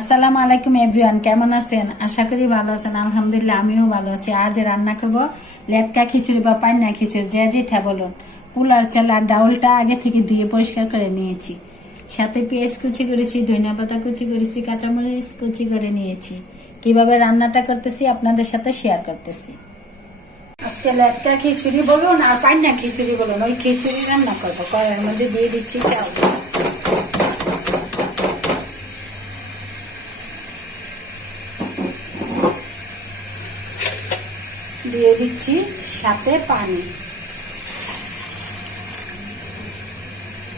আসসালামু আলাইকুম এভরিওয়ান, কেমন আছেন? আশা করি ভালো আছেন। আলহামদুলিল্লাহ আমিও ভালো আছি। আজ রান্না করব লেটকা খিচুড়ি বা পান্না খিচুড়ি, যে যেটা বলুন। পোলার চাল আর ডাউলটা আগে থেকে ধুয়ে পরিষ্কার করে নিয়েছি। সাথে পেঁয়াজ কুচি করেছি, ধনিয়া পাতা কুচি করেছি, কাঁচামরিচ কুচি করে নিয়েছি। কিভাবে রান্নাটা করতেছি আপনাদের সাথে শেয়ার করতেছি। আজকে লেটকা খিচুড়ি বলুন আর পান্না খিচুড়ি বলুন, ওই খিচুড়ি রান্না করবো। কড়াইয়ের মধ্যে দিয়ে দিচ্ছি চাল, দিয়ে দিচ্ছি সাথে পানি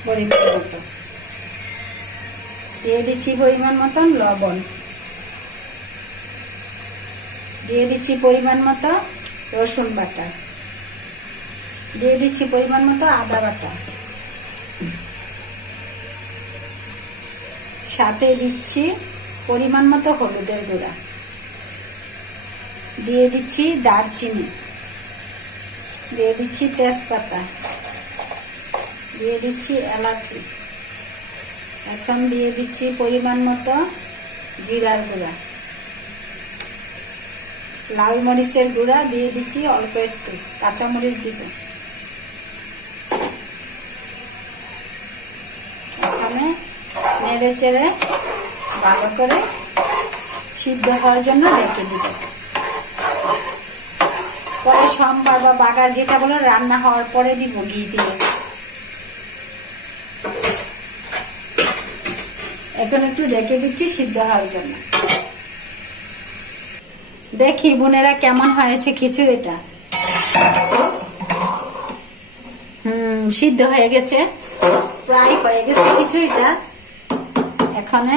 পরিমাণ মতো, দিয়ে দিচ্ছি পরিমাণ মতন লবণ, দিয়ে দিচ্ছি পরিমাণ মতো রসুন বাটা, দিয়ে দিচ্ছি পরিমাণ মতো আদা বাটা, সাথে দিচ্ছি পরিমাণ মতো হলুদের গুঁড়া, দিয়ে দিচ্ছি দারচিনি, দিয়ে দিচ্ছি তেজপাতা, দিয়ে দিচ্ছি এলাচি। এখন দিয়ে দিচ্ছি পরিমাণ মতো জিরার গুঁড়া, লাল মরিচের গুঁড়া দিয়ে দিচ্ছি অল্প একটু, কাঁচামরিচ দিব। এখানে নেড়ে চেড়ে ভালো করে সিদ্ধ হওয়ার জন্য রেখে দিব। পরে সম্বার বা বাগার যেটা বলো রান্না হওয়ার পরে দিব ঘি দিয়ে। এখন একটু রেখে দিচ্ছি সিদ্ধ হওয়ার জন্য। দেখি বোনেরা কেমন হয়েছে খিচুড়িটা। সিদ্ধ হয়ে গেছে, প্রায় হয়ে গেছে খিচুড়িটা। এখানে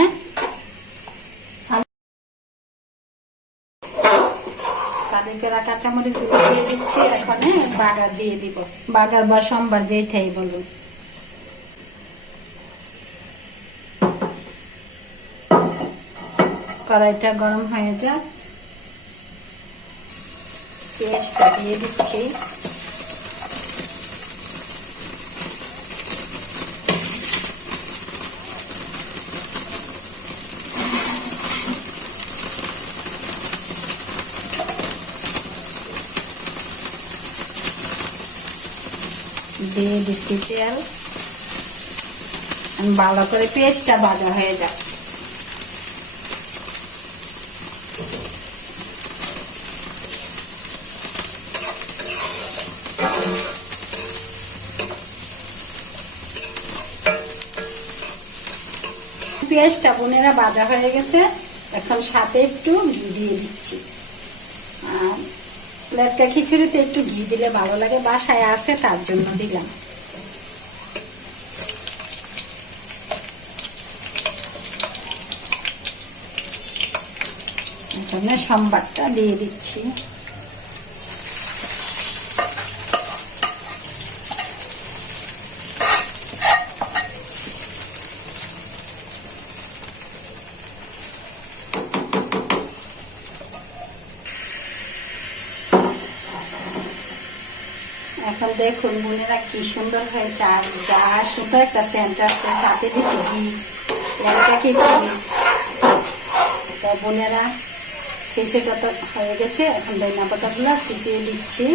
কাঁচামরিচ দিয়ে দিচ্ছি। এখানে বাগার দিয়ে দিব, বাগার বা সম্বার যেটাই বলুন। কড়াইটা গরম হয়ে যাক, পেঁয়াজটা দিয়ে দিচ্ছি। দিয়ে দিচ্ছি তেল, ভালো করে পেঁয়াজটা ভাজা হয়ে যাক। পেঁয়াজটা বোনেরা ভাজা হয়ে গেছে। এখন সাথে একটু ঘি দিয়ে দিচ্ছি। আর লেটকা খিচুড়িতে একটু ঘি দিলে ভালো লাগে, বাসায় আছে তার জন্য দিলাম। এখানে সম্বারটা দিয়ে দিচ্ছি। এখন দেখুন বোনেরা কি সুন্দর হয়েছে, আর যা সুন্দর একটা সেন্ট আসছে। সাথে দিচ্ছি ঘি, লেটকা খিচুড়ি। তো বোনেরা খিচুড়িটা তো হয়ে গেছে। এখন ধনিয়া পাতাগুলো ছিটিয়ে দিচ্ছি।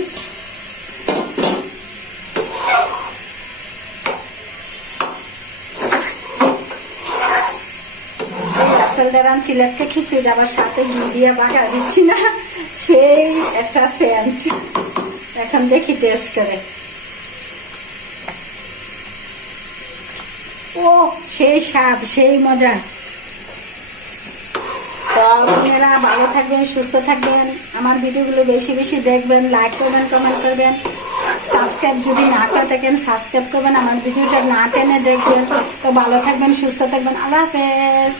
রাঁধছি লেটকা খিচুড়ি, আবার সাথে ঘি দিয়ে বাগা দিচ্ছি না, সেই একটা সেন্ট। এখন দেখি টেস্ট করে। ও সেই স্বাদ, সেই মজা। তো আপনারা ভালো থাকবেন, সুস্থ থাকবেন। আমার ভিডিওগুলো বেশি বেশি দেখবেন, লাইক করবেন, কমেন্ট করবেন। সাবস্ক্রাইব যদি না করে থাকেন সাবস্ক্রাইব করবেন। আমার ভিডিওটা না টেনে দেখবেন। তো ভালো থাকবেন, সুস্থ থাকবেন। আল্লাহ হাফেজ।